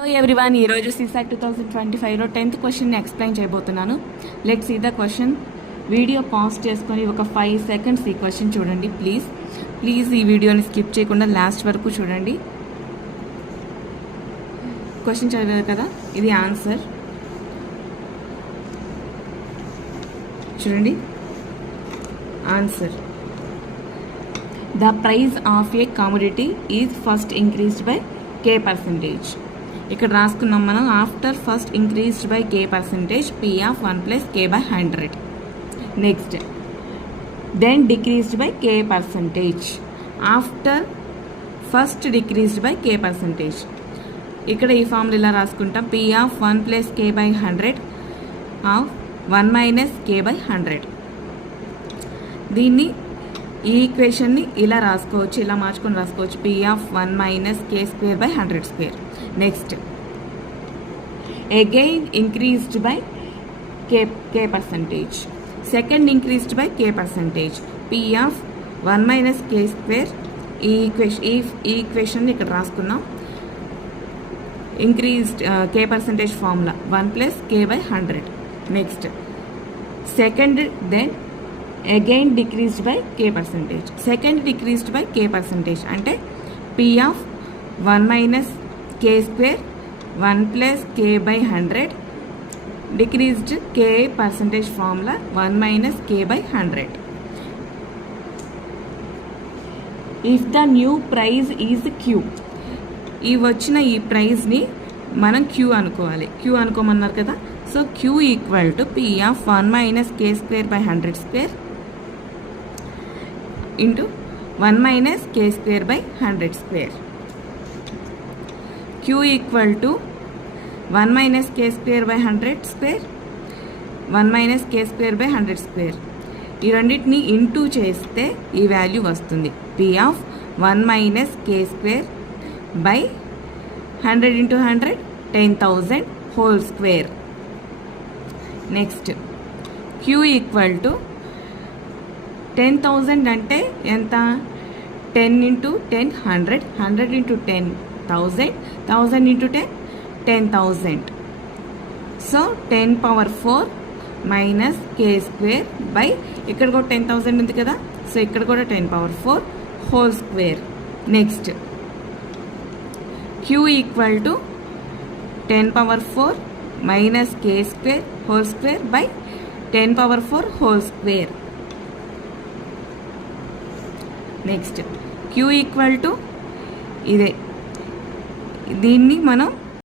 Hello everyone, ఈరోజు CSAT 2025లో 10th క్వశ్చన్ని ఎక్స్ప్లెయిన్ చేయబోతున్నాను. Let's see the question. Video pause చేసుకొని ఒక 5 seconds ఈ క్వశ్చన్ చూడండి ప్లీజ్ ఈ వీడియోని స్కిప్ చేయకుండా లాస్ట్ వరకు చూడండి. క్వశ్చన్ చదివారు కదా, ఇది ఆన్సర్ చూడండి. Answer: the price of a commodity is first increased by k percentage. ఇక్కడ రాసుకున్నాం మనం. After first increased by k percentage, p of 1 plus k by 100. Next, then decreased by k percentage. After first decreased by k percentage. ఇక్కడ ఈ ఫార్ములా ఇలా రాసుకుంటాం. p of 1 plus k by 100 of 1 minus k by 100. దీన్ని ఈ ఈక్వేషన్ని ఇలా రాసుకోవచ్చు, ఇలా మార్చుకొని రాసుకోవచ్చు. p of 1 minus k square by 100 square. Next, again increased by k percentage. Second increased by k percentage. p of 1 minus k square. ఈ ఈక్వేషన్ని ఇక్కడ రాసుకున్నాం. Increased k percentage formula 1 plus k by 100. Next, second then again decreased by k percentage. Second decreased by k percentage అంటే p of 1 minus k square 1 plus k by 100 decreased k percentage formula 1 minus k by 100. If the new price is q, ఈ వచ్చిన ఈ ప్రైజ్ని మనం q అనుకోవాలి. q అనుకోమన్నారు కదా. So q equal to p of 1 minus k square by 100 square into 1 minus k square by 100 square. q equal to 1 minus k square by 100 square 1 minus k square by 100 square. ఈ రెండింటిని ఇంటూ చేస్తే ఈ వాల్యూ వస్తుంది. p of 1 minus k square by 100 into 100 10,000 whole square. Next, q equal to 10,000 అంటే ఎంత? 10 into 10 100 100 into 10 1000 1000 into 10 10,000. సో 10 power 4 minus k square by ఇక్కడ కూడా 10,000 ఉంది కదా. సో ఇక్కడ కూడా 10 power 4 whole square. Next, q equal to 10 power 4 minus k square whole square by 10 power 4 whole square. Next, q equal to ఇదే, దీన్ని మనం